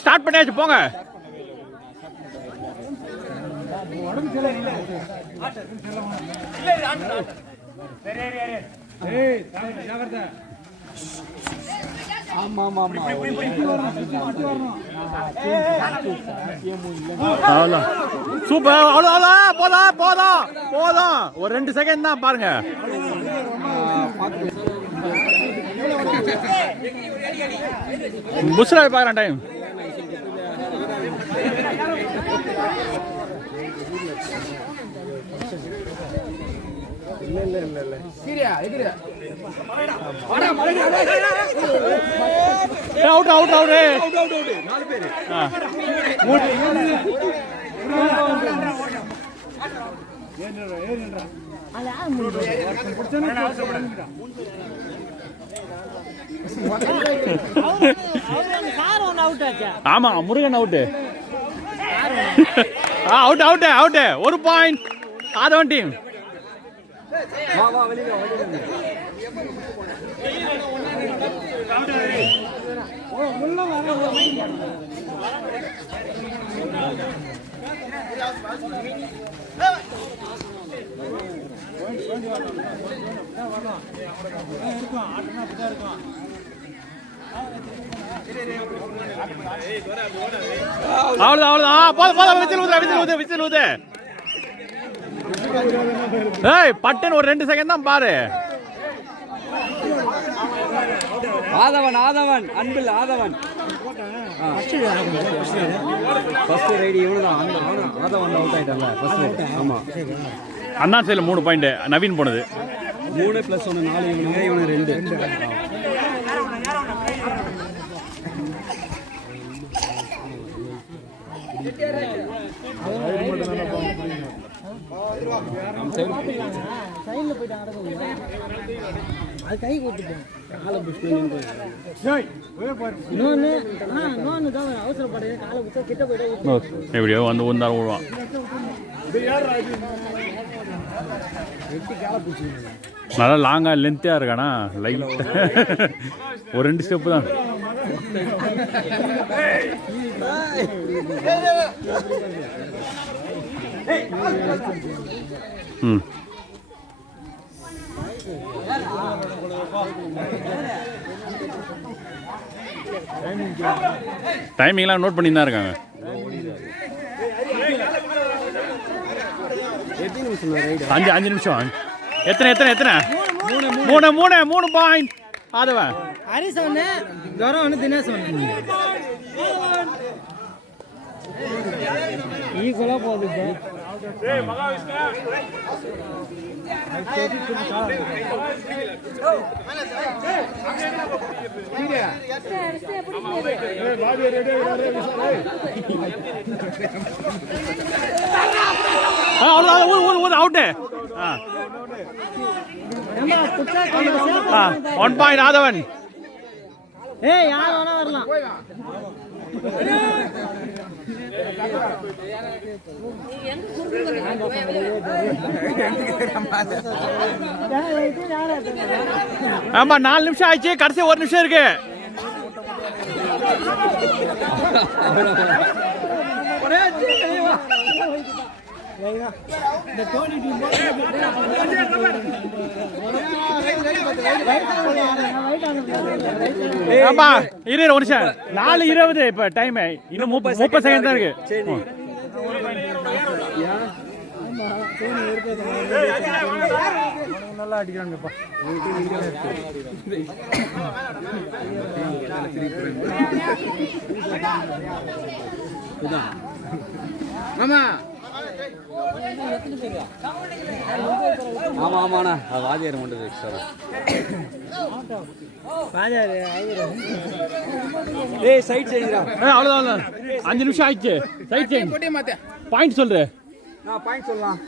Start பண்ணியாச்சு போங்க. Super. போதும் போதும். ஒரு 2 செகண்ட் தான் பாருங்க. புஷ்ரா பாக்குறேன் டைம். அவுட் அவுட் அவுட் 4 பேர். ஆமா Murugan out. Out out out. 1 point Aadhavan team. Button ஒரு 2 செகண்ட் தான் பாரு. ஆதவன் ஆதவன் அன்பில் ஆதவன் ஃபர்ஸ்ட் ரைடு இவனுதான். ஆதவன் அவுட் ஆயிட்டான்ல ஃபர்ஸ்ட். ஆமா அண்ணா சைடுல 3 பாயிண்ட் நவீன் போனது. 3 + 1 4 இவனுக்கு 2. எப்படியோ வந்து ஒன்றாலும் விழுவான். நல்லா லாங்கா லென்த்தியா இருக்கானா லைட். ஒரு 2 ஸ்டெப்பு தான். டைமிங்லாம் நோட் பண்ணி தான் இருக்காங்க. 5 நிமிஷம். எத்தனை 3 பாயிண்ட் ஆதவன். ஹரிஸ் ஒன்று, கௌரவ் ஒன்று, தினேஷ் ஒன்று. ஈக்குவலாக போகுது அவுட்டு. 1 பாயிண்ட் ஆதவன். யார் வேணா வரலாம். ஆமா 4 நிமிஷம் ஆயிடுச்சு. கடைசி 1 நிமிஷம் இருக்கு. ஆமா இரு ஒரு நிமிஷம். 4:20 இப்ப டைம். இன்னும் 30 செகண்ட் தான் இருக்கு. நல்லா அடிக்கிறாங்கப்பா. ஆமா ஆமா ஆமாண்ணா வாஜியார் மட்டும் எக்ஸ்ட்ரா. சைட் செய்யுறா. அவ்வளவுதான் 5 நிமிஷம் ஆயிடுச்சு. Side change. பாயிண்ட் சொல்ற. நான் பாயிண்ட் சொல்லலாம்.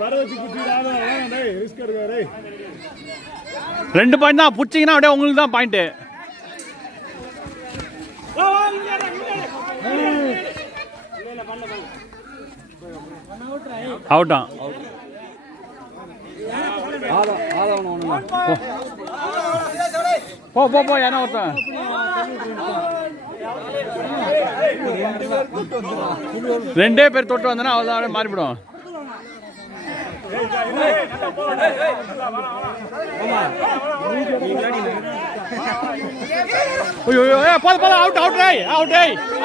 வர வச்சு குட்டிடாத ரிஸ்க் எடுக்க. 2 பாயிண்ட் தான் புடிச்சிங்கன்னா அப்படியே உங்களுக்கு தான் பாயிண்ட். அவுட்டா போ போ போ என்ன ஒருத்தன் 2 பேர் தொட்டு வந்தனா அவ்வளோதான் மாறிவிடும். போது போது out out out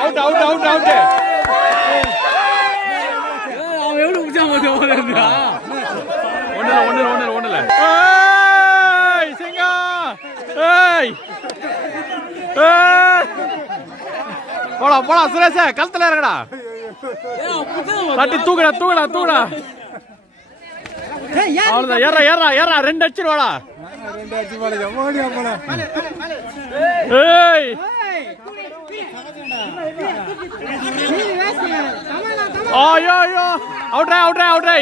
out out out out அவன் எவ்வளவு ஒண்ணுல சிங்கா போடா போடா சுரேஷ கழுத்துல இருக்கடா தட்டி தூக்குடா தூக்குடா தூக்குடா அவ்வளவுதான் ஏறா ஏறா ஏறா 2 அடிச்சிருவாடா. ஏய் ஐயோ ஐயோ அவுட்ரே அவுட்ரே அவுட்ரே.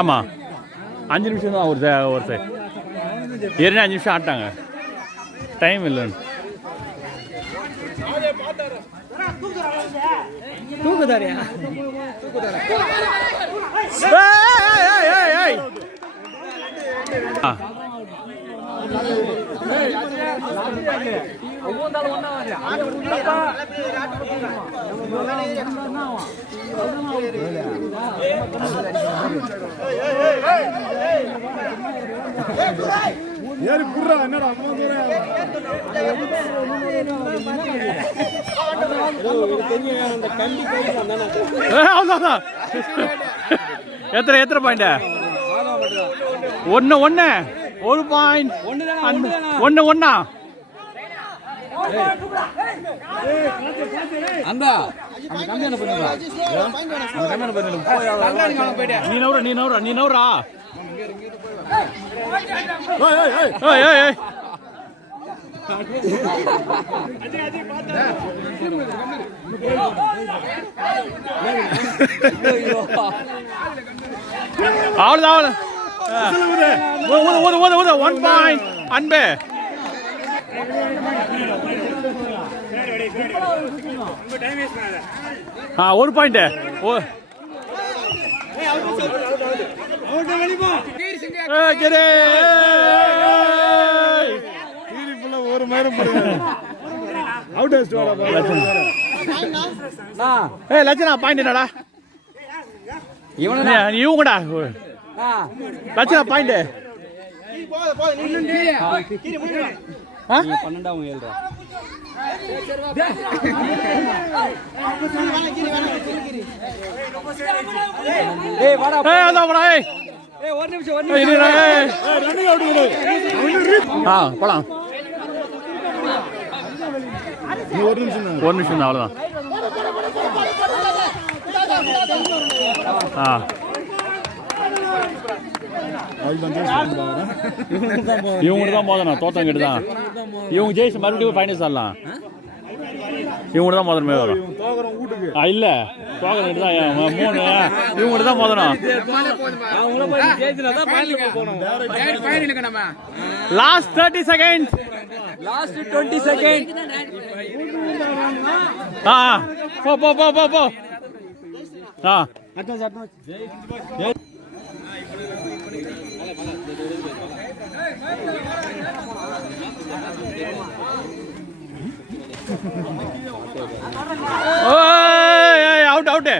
ஆமா 5 நிமிஷம் தான் ஒரு சைடு ஏறினா 5 நிமிஷம் ஆட்டாங்க டைம் இல்லைன்னு. தூக்குதாரியா ஏறி புர்றா என்னடா அம்மா தூரம் எத்தனை எத்தனை பாயிண்ட்? 1 1 1 பாயிண்ட் 1 1 அந்த கம்மியான பண்ணுங்க நீ நவுரா ஏய் ஏய் ஏய் அவ்வளோதான் ஊது 1 பாயிண்ட் அன்பே. ஒரு பாயிண்ட் ஒரு மரம் லட்சணா பாயிண்ட் என்னடா இவங்கடா லட்சணா பாயிண்ட் 12 7 ஏய் வாடா அதான் போடா ஏய் ஒரு நிமிஷம் போலாம் ஒரு நிமிஷம் தான் அவ்வளோதான். இவங்க தான் மோதணும் தோத்தங்கிட்டு தான் இவங்க ஜெயிச்சு மறுபடியும் ஃபைனல்ஸ் ஆடலாம். இவங்க தான் மோதனமே வரும் இல்ல தோக்கங்கிட்டு தான் 3 இவங்க தான் மோதணும். லாஸ்ட் 30 செகண்ட் லாஸ்ட் 20 செகண்ட் போ போ போ போ போ அவுட் அவுட்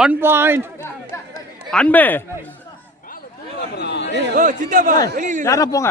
One point அன்பே யாரா போங்க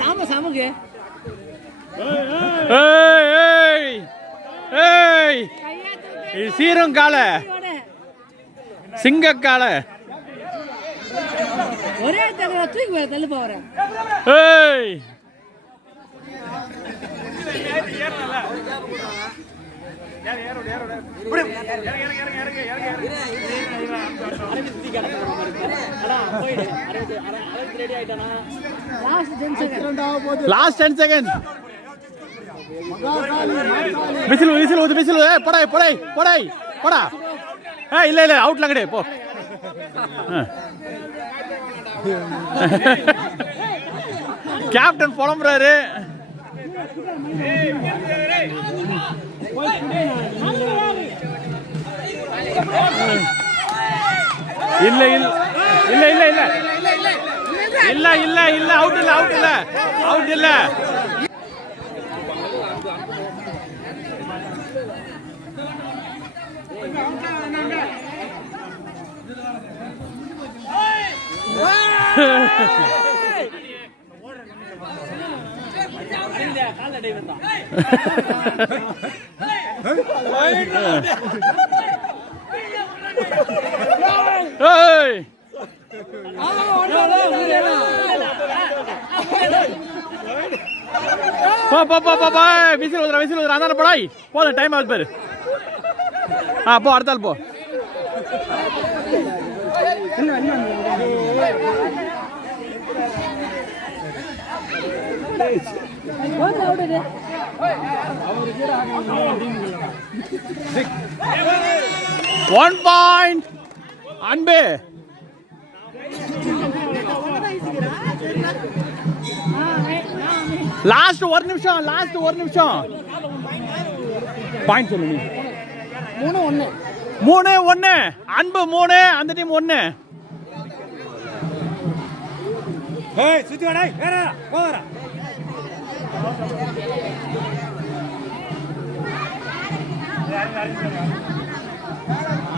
ராம சாமுக்கு ஏய் ஏய் ஏய் இது சீரங்கால சிங்கக்கால ஒரே தடவை தூக்கி தள்ளு போறேன் ஏய் லாஸ்ட் 10 செகண்ட் விசில் ஊது விசில் போடாய் போடாய் போடாய் போடா இல்ல இல்ல அவுட்ல கிடையாது போ கேப்டன் புலம்புறாரு இல்ல இல்ல இல்ல இல்ல இல்ல இல்ல இல்ல இல்ல அவுட் இல்ல அவுட் இல்ல அவுட் இல்ல ஏய் போ விசில் ஊதுறா அந்தான போடாய் போதும் டைம் ஆகுது பாரு போ அடுத்த ஆள் போ ஒன் பாயிண்ட் அன்பு லாஸ்ட் ஒரு நிமிஷம் பாயிண்ட் சொல்லு 3-1 அன்பு 3 அந்த டீம் 1 ஏய் சுத்தி வாடா வேற போறா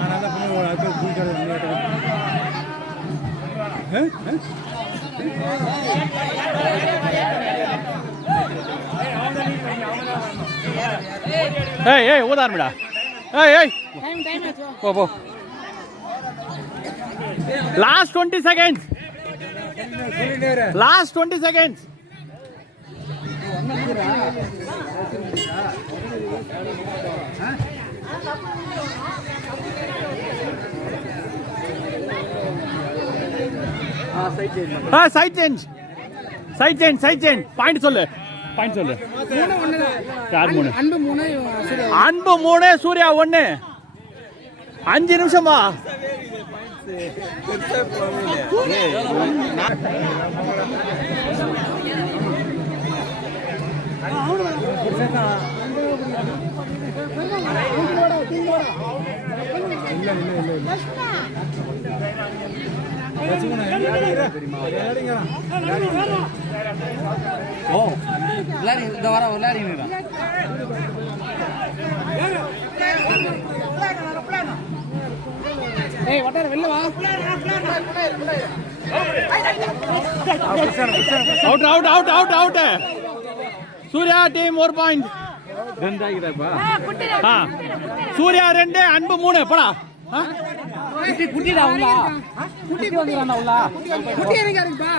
ஆனால பண்ணு அது கூட்டறது ஏய் ஊதார்மடா ஏய் போ last 20 seconds side change point சொல்லு யார் 3 அன்பு 3 சூர்யா 1 5 நிமிஷமா இந்த வர விளையாடுங்க ஏய் வட்டார வெளில வா out Surya team 1 point Surya 2 Anbu 3 போடா குட்டிடா உள்ள குட்டி வந்துறானே உள்ள குட்டி எங்க இருக்குப்பா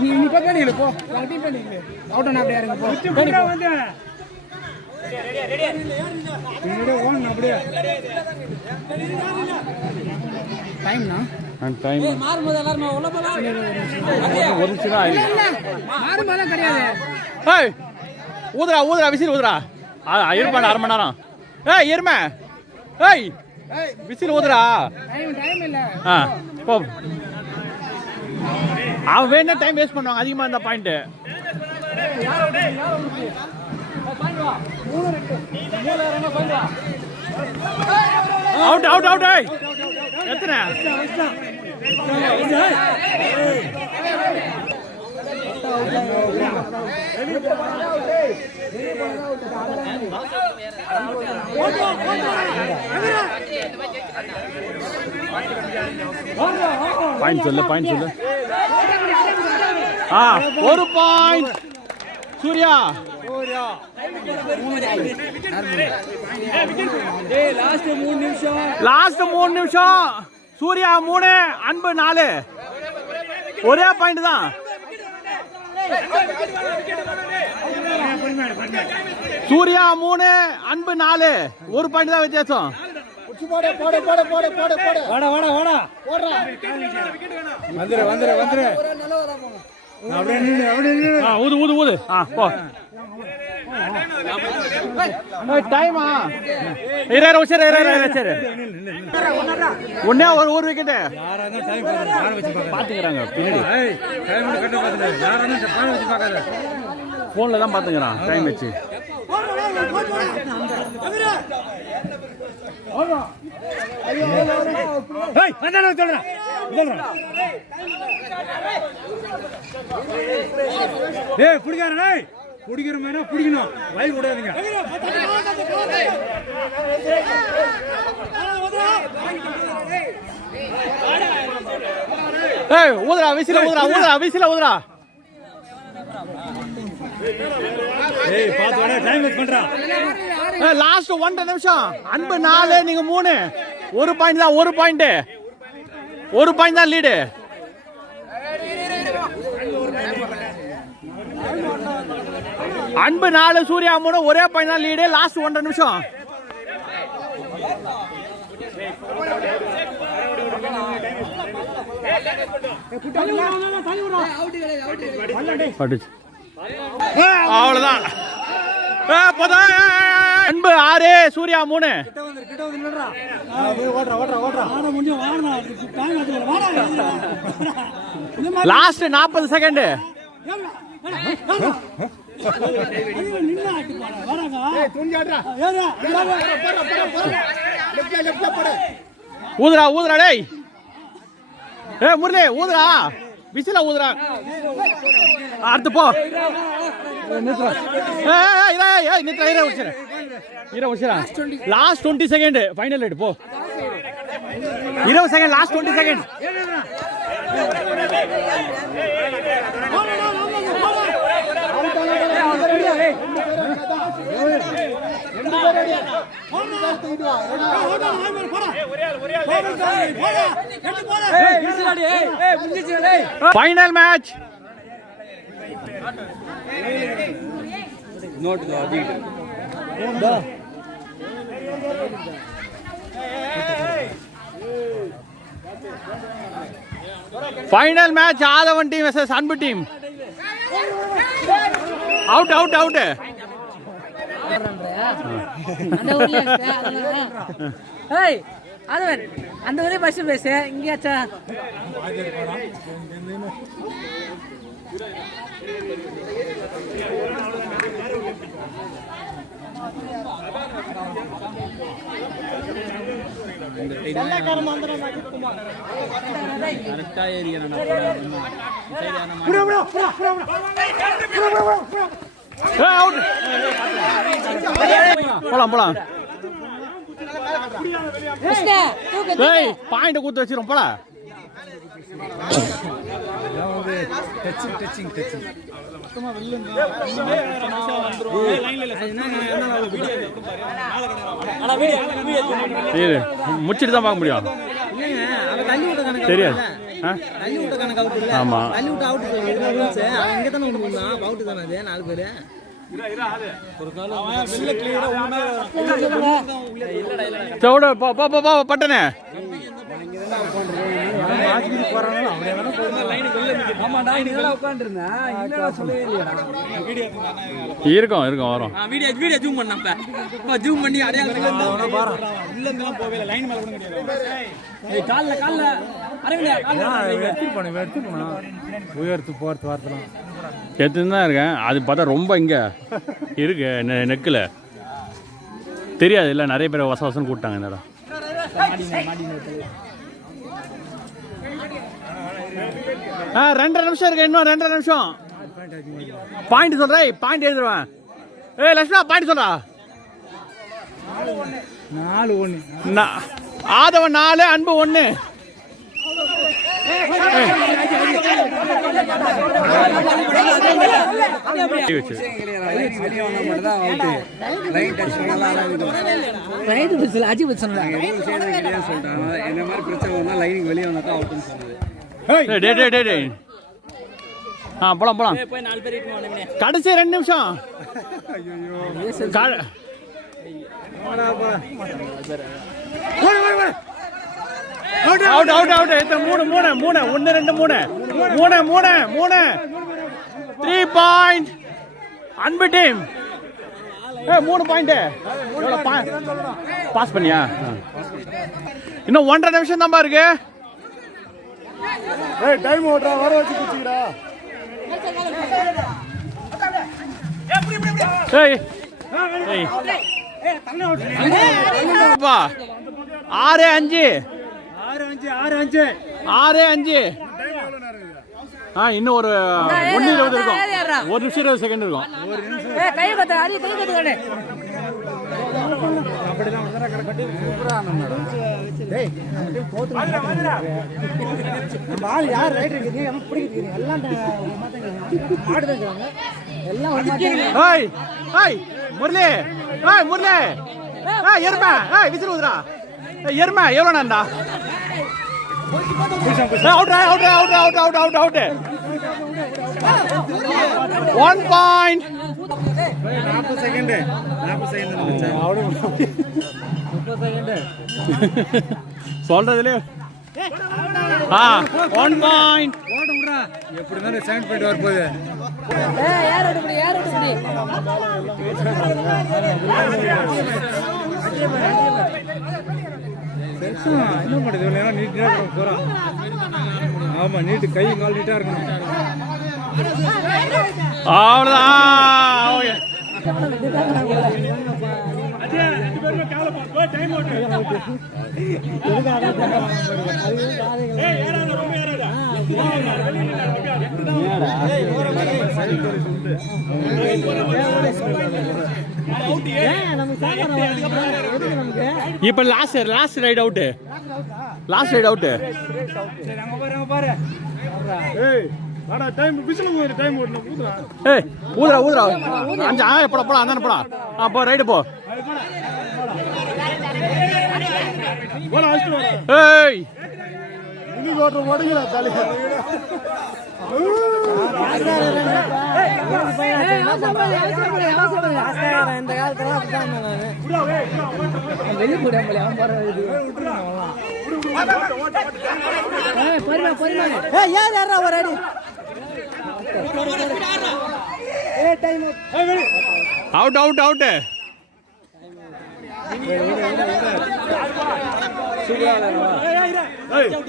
நீ பக்கம் நீ போ உங்க டீம் பண்ணீங்க அவுட் நான் அப்படியே இருங்க போ வந்து ரெடி ஓன் அப்படியே டைம்னா டைம் மாறும்போது எல்லாரும் உள்ள போலாம் ஒரு நிமிஷம் தான் இல்ல மாறும்போது கிடையாது ஏய் ஊதுறா விசில் ஊதுறா இருப்பாடா 1/2 மணி நேரம் ஏய் இருமே ஏய் விசில் ஊதுடா. டைம் இல்ல. போ. அவன் வேணா டைம் வேஸ்ட் பண்ணுவாங்க அதிகமா இந்த பாயிண்ட். Out out out. எத்தனை? பாயிண்ட் சொல்லு, பாயிண்ட் சொல்லு. ஒரு பாயிண்ட் சூர்யா. லாஸ்ட் 3 நிமிஷம். சூர்யா 3, அன்பு 4. ஒரே பாயிண்ட் தான். சூர்யா 3, அன்பு 4. ஒரு பாயிண்ட் தான் வித்தியாசம். ஊது ஊது ஊது. போ. டைமா சரி. ஒன்னே ஒரு விக்கெட் பாத்துக்கிறாங்க. போன்ல தான் பாத்துக்கிறான் டைம் வச்சு. பிடிக்கணும் வயல் விடாதீங்க. ஊதுரா விசில ஊதுரா ஊதுரா விசில ஊதுரா. லாஸ்ட் 1.5 நிமிஷம். அன்பு 4, நீங்க 3. ஒரு பாயிண்ட் தான். ஒரு பாயிண்ட் தான் லீடு. அன்பு 4, சூர்யா 3. ஒரே பாயிண்ட் தான் லீடு. லாஸ்ட் 1.5 நிமிஷம். அவ்வளவுதான். அன்பு 6, சூர்யா 3. Last 40 second. ஊதுரா ஊதுரா டேய். முரளி ஊதுரா விசில ஊதுரா. அடுத்து போ. Last 20 second. ஃபைனல் ரைட் போ. 20 second. Last 20 second. Final match. Final match Aadhavan team versus Anbu team. Out out out. அந்த ஊரே பஸ் பேசு இங்கேயாச்சா. போலாம் போலாம். பாயிண்ட் கூத்து வச்சிரும் போல. முடிச்சிட்டு தான் பார்க்க முடியும். தெரியாது. ஆமா பட்டனே ஆமாடா நீங்க உட்கார்ந்திருந்தேன் இல்லடா சொல்லவே இல்லையாடா இருக்கும் இருக்கும் வரும் வீடியோ ஜூம் பண்ணப்ப ஜூம் பண்ணி அடையாளம் பாரு உள்ள இருந்தெல்லாம் போவே லைன் மேல கூட கிடையாது. ஏய் கால்ல அரங்கடா எடுத்து போனா உயர்த்து போறது வார்த்தலாம் எடுத்துன்னு தான் இருக்கேன். அது பார்த்தா ரொம்ப இங்கே இருக்கு நெக்கில் தெரியாது இல்லை. நிறைய பேர் வசம் கூப்பிட்டாங்க இந்த இடம். ஆ 2.5 நிமிஷம் இருக்கு. இன்னும் 2.5 நிமிஷம். பாயிண்ட் சொல்கிறேன். பாயிண்ட் எழுதுருவேன். ஏய் லட்சுமா பாயிண்ட் சொல்றா. 4-1 ஆதவன் 4 அன்பு 1. போலாம் கடைசி 2 நிமிஷம். Out out out. எத்தனை 3 1 2 3 3 பாயிண்ட் அன்பு டீம். 3 பாயிண்ட். பாஸ் பண்ணியா? இன்னும் 1.5 நிமிஷம் தான் இருக்கு. ஏய் டைம் ஓட்றா வர வச்சு குச்சிடா. ஏய் ஏய் 6-5 இன்னும் ஒரு 1:20 இருக்கும். 1 நிமிஷம் 20 செகண்ட் இருக்கும். முரளி முரளி எருமை விசில் ஊதுறா. எருமை எவ்வளோ நான்டா? Out out out out out out out. 1 point. 40 second சொல்றதுல 1 பாயிண்ட். எப்படி இருந்தாலும் 7 பாயிண்ட் வர போகுது. என்ன பண்ணுறது நீட்டாக போகிறான். ஆமாம் நீட்டு கை கால் நீட்டாக இருக்கணும். அவ்வளோதான். இப்ப லாஸ்ட் ரைட் அவுட். ஏய் வாடா டைம் விசில் ஊதுற டைம் ஓடணும் ஊதுறா. ஏய் ஊதுறா 5 போடா அந்தானே போடா. போ ரைடு போ. போடா அடிச்சு வா. ஏய் இன்னைக்கு ஓட்ற ஓடுங்கடா தலையா. இந்த காலத்துல வெளிப்பட யார் ஒரு அடி. Out out out.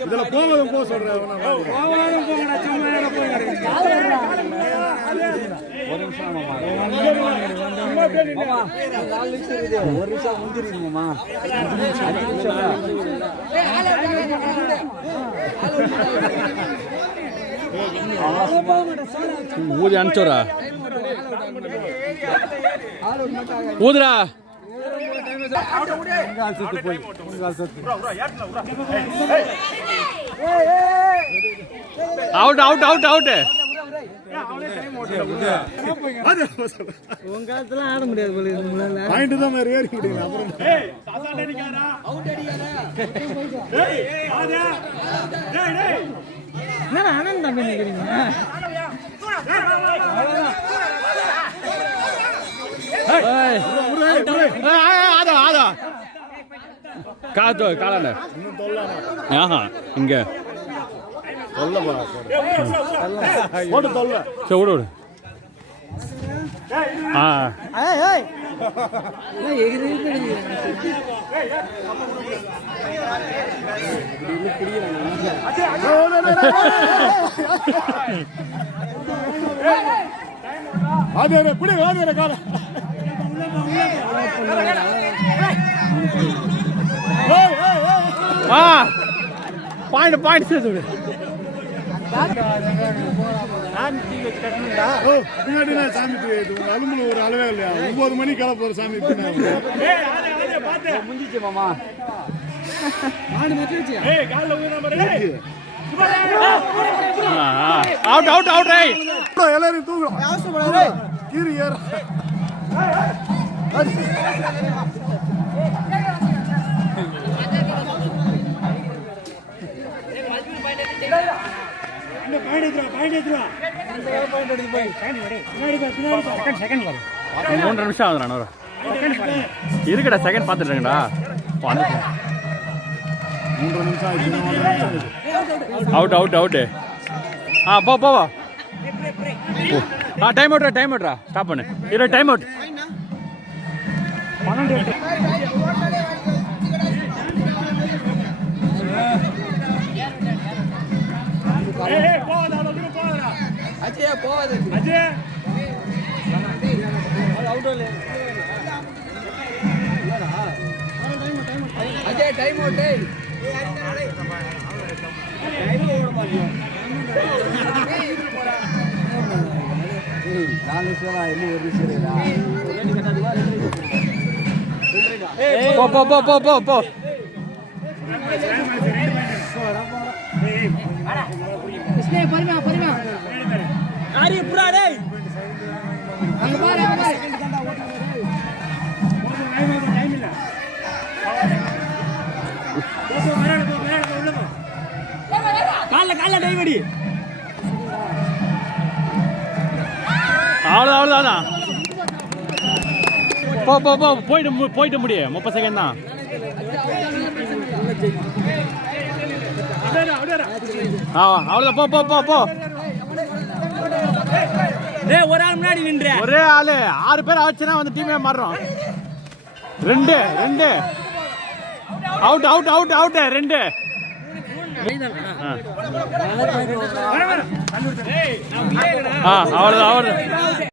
இதுல போவதும் போக சொல்றேன். ஒரு நிமிஷம் முடிஞ்சிருக்குமாமா. ஊதி அனுப்பிச்சோரா. ஊதுரா. Out out out out. உங்க காலத்துல ஆட முடியாது போல நம்மளால. பாயிண்ட் தான் மாதிரி ஏறி முடியல. அப்புறம் ஏய் சாசாண்ட அடிக்காரா அவுட் அடிக்காரா. ஏய் ஆதா டேய் டேய் என்னடா ஆனந்த் தம்பி நிக்கிறீங்க? ஆதா காலாண்ட இங்க போட்டு தொல்ல. சரி விடு விடு. ஆ அது புடி வாது கால. ஆ பாயிண்ட் சேர்த்து விடு. பின்னாடி சாமி அலும்புல ஒரு அளவே இல்லையா? 9 மணிக்கு கிளம்ப போற சாமி முடிஞ்சிச்சு மாமா. அவுட் ரை. எல்லாரும் தூக்குறோம். கீரி ஏற மூன்று நிமிஷம் ஆகுதுண்ணா. இருக்குடா செகண்ட் பார்த்துட்டுங்கடா. 3 நிமிஷம் ஆயிடுச்சு. அவுட். ஆ போ. ஆ டைம் அவுட்ரா. ஸ்டாப் பண்ணு. இரு டைம் அவுட். போ. பரிமா கால டைவடி. அவ்வளோதான். போ போயிட்டு முடியும். 30 செகண்ட் தான். அவ்வளோதான். போ. ஒரு ஆள் முன்னாடி நின்ற ஒரே ஆளு 6 பேர் ஆச்சுன்னா வந்து டீமே மாறுறோம். 2 அவுட் 2. அவ்வளோதான்.